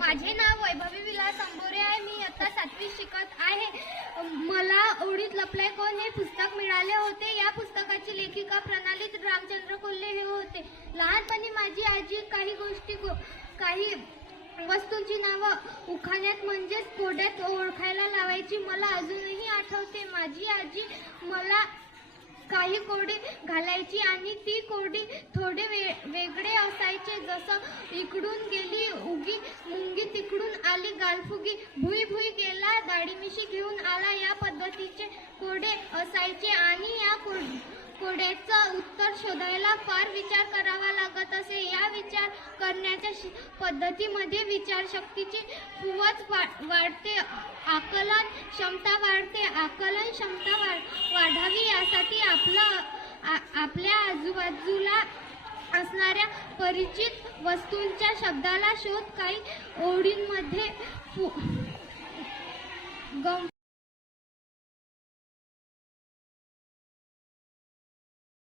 माझे नाव वैभवी विलास अंबोरे आहे. मी आता सातवी शिकत आहे. मला ओढीत लपलाय कोण हे पुस्तक मिळाले होते. या पुस्तकाची लेखिका प्रणाली रामचंद्र कोल्हे हे होते. लहानपणी माझी आजी काही गोष्टी गो- काही वस्तूंची नावं उखाण्यात म्हणजेच कोड्यात ओळखायला लावायची. मला अजूनही आठवते. माझी आजी मला काही कोडी घालायची आणि ती कोडी थोडे वे वेगळे असायचे. जसं इकडून गेली उगी मुंगी तिकडून आली गालफुगी भुई भुई गेला दाढीमिशी घेऊन आला. या पद्धतीचे कोडे असायचे आणि या कोड कोड्याचं उत्तर शोधायला फार विचार करावा लागत असे. या विचार करण्याच्या शि- पद्धतीमध्ये विचारशक्तीची कुवत वा- वाढते. आकलन क्षमता वाढते. आकलन क्षमता वाढते. वाढावी यासाठी आपला आपल्या आजूबाजूला असणाऱ्या परिचित वस्तूंच्या शब्दाला शोध काही ओळींमध्ये गम